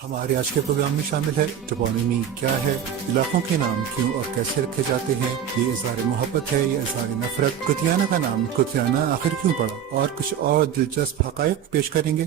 ہمارے آج کے پروگرام میں شامل ہے ٹپونیمی کیا ہے، علاقوں کے نام کیوں اور کیسے رکھے جاتے ہیں، یہ اظہار محبت ہے یا اظہار نفرت، کتیانہ کا نام کتیانہ آخر کیوں پڑا، اور کچھ اور دلچسپ حقائق پیش کریں گے۔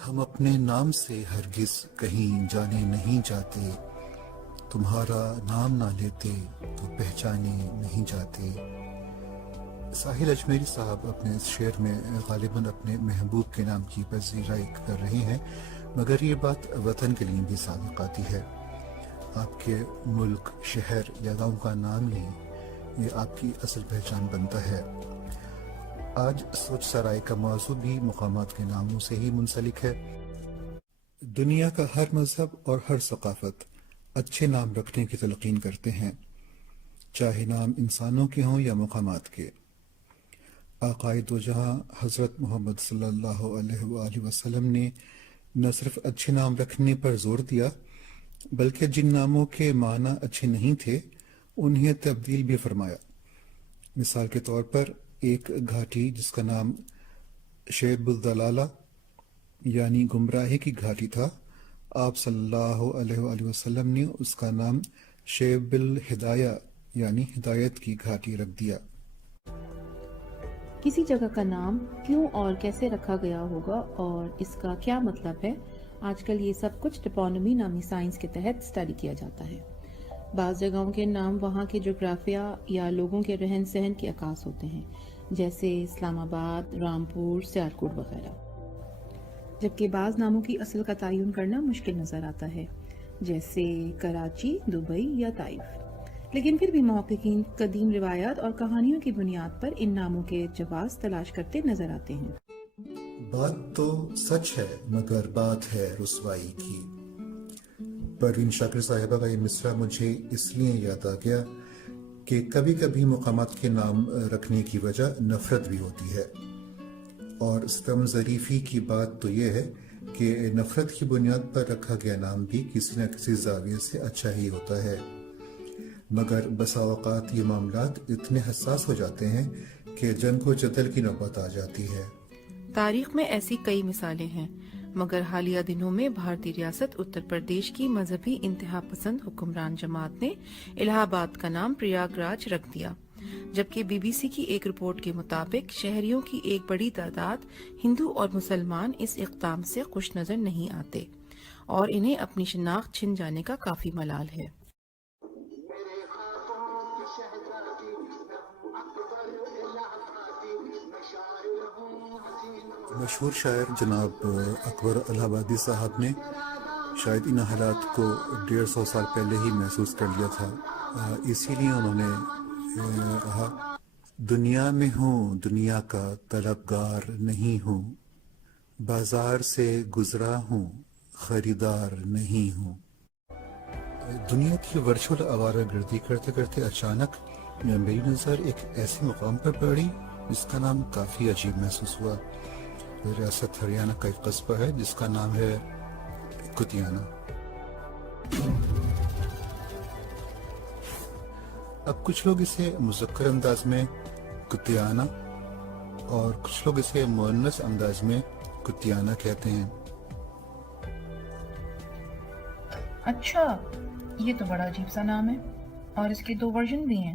ہم اپنے نام سے ہرگز کہیں جانے نہیں جاتے، تمہارا نام نہ لیتے تو پہچانے نہیں جاتے۔ ساحل اجمیری صاحب اپنے اس شعر میں غالباً اپنے محبوب کے نام کی پذیرائی کر رہے ہیں، مگر یہ بات وطن کے لیے بھی صادق آتی ہے۔ آپ کے ملک، شہر یا گاؤں کا نام ہی یہ آپ کی اصل پہچان بنتا ہے۔ آج سوچ سرائے کا موضوع بھی مقامات کے ناموں سے ہی منسلک ہے۔ دنیا کا ہر مذہب اور ہر ثقافت اچھے نام رکھنے کی تلقین کرتے ہیں، چاہے نام انسانوں کے ہوں یا مقامات کے۔ آقائے دو جہاں حضرت محمد صلی اللہ علیہ وآلہ وسلم نے نہ صرف اچھے نام رکھنے پر زور دیا، بلکہ جن ناموں کے معنی اچھے نہیں تھے انہیں تبدیل بھی فرمایا۔ مثال کے طور پر ایک گھاٹی جس کا نام شیب الضلالہ یعنی گمراہی کی گھاٹی تھا، آپ صلی اللہ علیہ وآلہ وسلم نے اس کا نام شیب الہدایہ یعنی ہدایت کی گھاٹی رکھ دیا۔ کسی جگہ کا نام کیوں اور کیسے رکھا گیا ہوگا اور اس کا کیا مطلب ہے، آج کل یہ سب کچھ ٹپونیمی نامی سائنس کے تحت اسٹڈی کیا جاتا ہے۔ بعض جگہوں کے نام وہاں کے جغرافیہ یا لوگوں کے رہن سہن کی عکاس ہوتے ہیں، جیسے اسلام آباد، رامپور، سیالکوٹ وغیرہ، جبکہ بعض ناموں کی اصل کا تعین کرنا مشکل نظر آتا ہے، جیسے کراچی، دبئی یا طائف۔ لیکن پھر بھی محققین قدیم روایات اور کہانیوں کی بنیاد پر ان ناموں کے جواز تلاش کرتے نظر آتے ہیں۔ بات تو سچ ہے مگر بات ہے رسوائی کی۔ پروین شاکر صاحبہ کا یہ مصرع مجھے اس لیے یاد آ گیا کہ کبھی کبھی مقامات کے نام رکھنے کی وجہ نفرت بھی ہوتی ہے، اور ستم ظریفی کی بات تو یہ ہے کہ نفرت کی بنیاد پر رکھا گیا نام بھی کسی نہ کسی زاویے سے اچھا ہی ہوتا ہے، مگر بسا اوقات یہ معاملات اتنے حساس ہو جاتے ہیں کہ جنگ و جدل کی نوبت آ جاتی ہے۔ تاریخ میں ایسی کئی مثالیں ہیں، مگر حالیہ دنوں میں بھارتی ریاست اتر پردیش کی مذہبی انتہا پسند حکمران جماعت نے الہ آباد کا نام پریاگ راج رکھ دیا، جبکہ بی بی سی کی ایک رپورٹ کے مطابق شہریوں کی ایک بڑی تعداد ہندو اور مسلمان اس اقدام سے خوش نظر نہیں آتے اور انہیں اپنی شناخت چھن جانے کا کافی ملال ہے۔ مشہور شاعر جناب اکبر الہ آبادی صاحب نے شاید ان حالات کو 150 سال پہلے ہی محسوس کر لیا تھا، اسی لیے انہوں نے کہا، دنیا میں ہوں دنیا کا طلبگار نہیں ہوں، بازار سے گزرا ہوں خریدار نہیں ہوں۔ دنیا کی ورچوئل آوارہ گردی کرتے کرتے اچانک میری نظر ایک ایسے مقام پر پڑی جس کا نام کافی عجیب محسوس ہوا۔ ریاست ہریانہ کا ایک قصبہ ہے جس کا نام ہے کتیانہ۔ اب کچھ لوگ اسے مذکر انداز میں کتیانہ اور کچھ لوگ اسے مؤنث انداز میں کتیانہ کہتے ہیں۔ اچھا، یہ تو بڑا عجیب سا نام ہے، اور اس کے 2 ورژن بھی ہیں،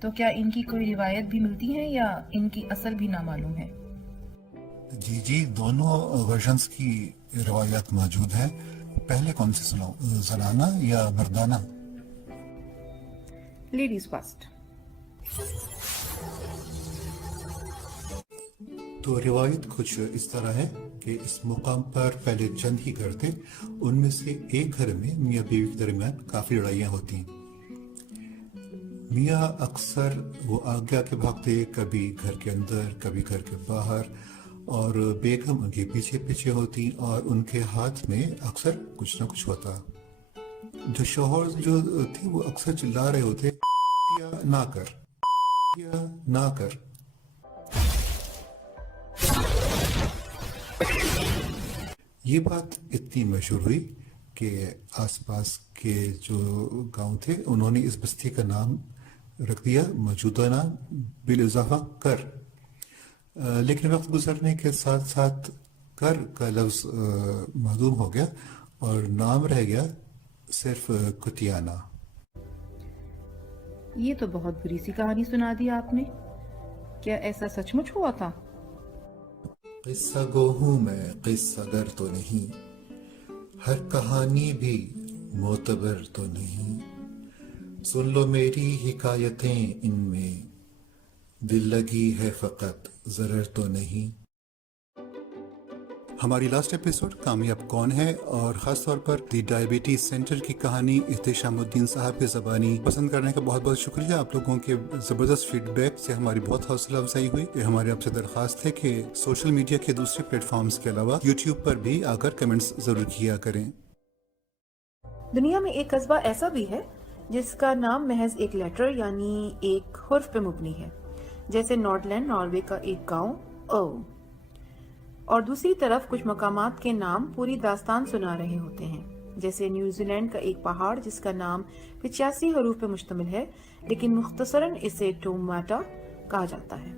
تو کیا ان کی کوئی روایت بھی ملتی ہے یا ان کی اصل بھی نامعلوم ہے؟ جی دونوں ورژنز کی روایات موجود ہیں۔ پہلے کون سی سناؤ، زنانہ یا مردانہ؟ Ladies first. تو روایت کچھ اس طرح ہے کہ اس مقام پر پہلے چند ہی گھر تھے، ان میں سے ایک گھر میں میاں بیوی کے درمیان کافی لڑائیاں ہوتی۔ میاں اکثر وہ آگے آگے بھاگتے، کبھی گھر کے اندر کبھی گھر کے باہر، اور بیگم ان کے پیچھے پیچھے ہوتی اور ان کے ہاتھ میں اکثر کچھ نہ کچھ ہوتا۔ جو شوہر جو تھے وہ اکثر چلا رہے ہوتے، یا نہ کر، یا نہ کر۔ یہ بات اتنی مشہور ہوئی کہ آس پاس کے جو گاؤں تھے انہوں نے اس بستی کا نام رکھ دیا موجودہ نام بالاضافہ کر. لیکن وقت گزرنے کے ساتھ ساتھ کر کا لفظ معدوم ہو گیا اور نام رہ گیا صرف کتیانہ. یہ تو بہت بری سی کہانی سنا دی آپ نے. کیا ایسا سچ مچ ہوا تھا؟ قصہ گو ہوں میں قصہ گر تو نہیں، ہر کہانی بھی معتبر تو نہیں، سن لو میری حکایتیں ان میں دل لگی ہے فقط ضرر تو نہیں. ہماری لاسٹ ایپیسوڈ کامیاب کون ہے اور خاص طور پر دی ڈائبٹیز سینٹر کی کہانی احتشام الدین صاحب کی زبانی پسند کرنے کا بہت بہت شکریہ. آپ لوگوں کے زبردست فیڈ بیک سے ہماری بہت حوصلہ افزائی ہوئی. یہ ہماری آپ سے درخواست ہے کہ سوشل میڈیا کے دوسرے پلیٹ فارمز کے علاوہ یوٹیوب پر بھی آ کر کمنٹس ضرور کیا کریں. دنیا میں ایک قصبہ ایسا بھی ہے جس کا نام محض ایک لیٹر یعنی ایک حرف پہ مبنی ہے، جیسے نارتھ لینڈ ناروے کا ایک گاؤں او، اور دوسری طرف کچھ مقامات کے نام پوری داستان سنا رہے ہوتے ہیں، جیسے نیوزی لینڈ کا ایک پہاڑ جس کا نام 85 حروف پہ مشتمل ہے لیکن مختصراً اسے ٹوماٹا کہا جاتا ہے.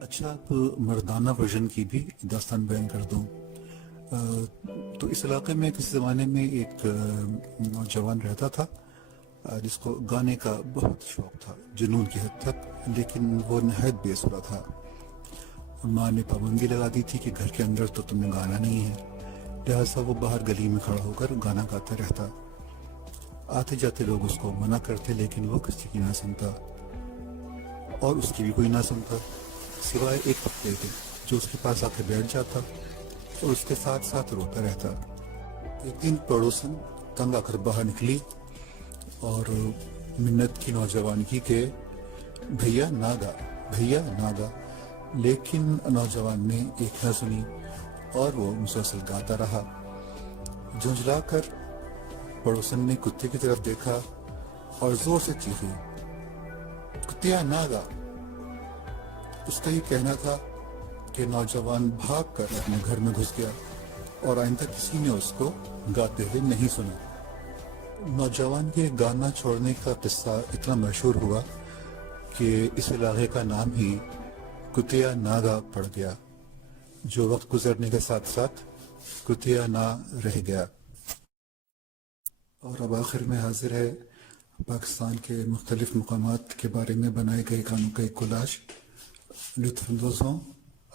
اچھا، آپ مردانہ ورژن کی بھی داستان بیان کر دوں تو اس علاقے میں کسی زمانے میں ایک نوجوان رہتا تھا جس کو گانے کا بہت شوق تھا، جنون کی حد تک، لیکن وہ نہایت بے سرا تھا. ماں نے پابندی لگا دی تھی کہ گھر کے اندر تو تمہیں گانا نہیں ہے، لہٰذا وہ باہر گلی میں کھڑا ہو کر گانا گاتا رہتا. آتے جاتے لوگ اس کو منع کرتے لیکن وہ کسی کی نہ سنتا اور اس کی بھی کوئی نہ سنتا سوائے ایک پتے کے جو اس کے پاس آ کے بیٹھ جاتا اور اس کے ساتھ ساتھ روتا رہتا. ایک دن پڑوسن تنگ آ کر باہر نکلی اور منت کی نوجوان کی کہ بھیا نہ گا، بھیا نہ گا، لیکن نوجوان نے ایک نہ سنی اور وہ مسلسل گاتا رہا. جھنجھلا کر پڑوسن نے کتے کی طرف دیکھا اور زور سے چیخی، کتیا نہ گا. اس کا یہ کہنا تھا کہ نوجوان بھاگ کر اپنے گھر میں گھس گیا اور آئندہ کسی نے اس کو گاتے ہوئے نہیں سنا. نوجوان کے گانا چھوڑنے کا قصہ اتنا مشہور ہوا کہ اس علاقے کا نام ہی کتیا ناگا پڑ گیا، جو وقت گزرنے کے ساتھ ساتھ کتیا نا رہ گیا. اور اب آخر میں حاضر ہے پاکستان کے مختلف مقامات کے بارے میں بنائے گئے گانوں کا ایک کولاج. لطف اندوز ہوں.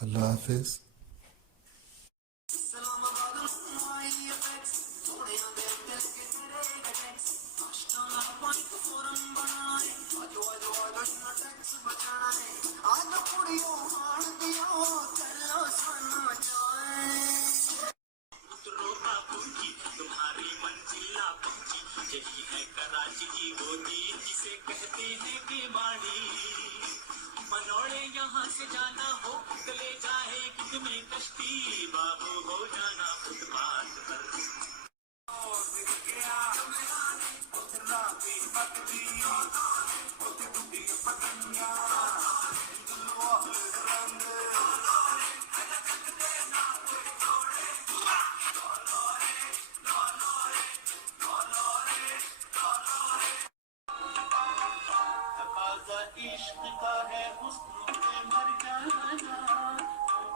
اللہ حافظ. منوڑے یہاں سے جانا ہو تو لے جائے کہ تمہیں کشتی بابو ہو جانا فٹ پاتھ پر. عشق کا ہے حسن پہ مر جانا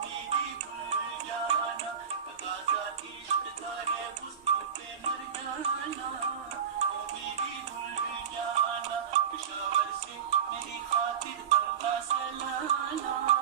میری بھول جانا، تقاضا عشق کا ہے حسن پہ مر جانا میری بھول جانا، پشاور سے میری خاطر بنتا سلانا.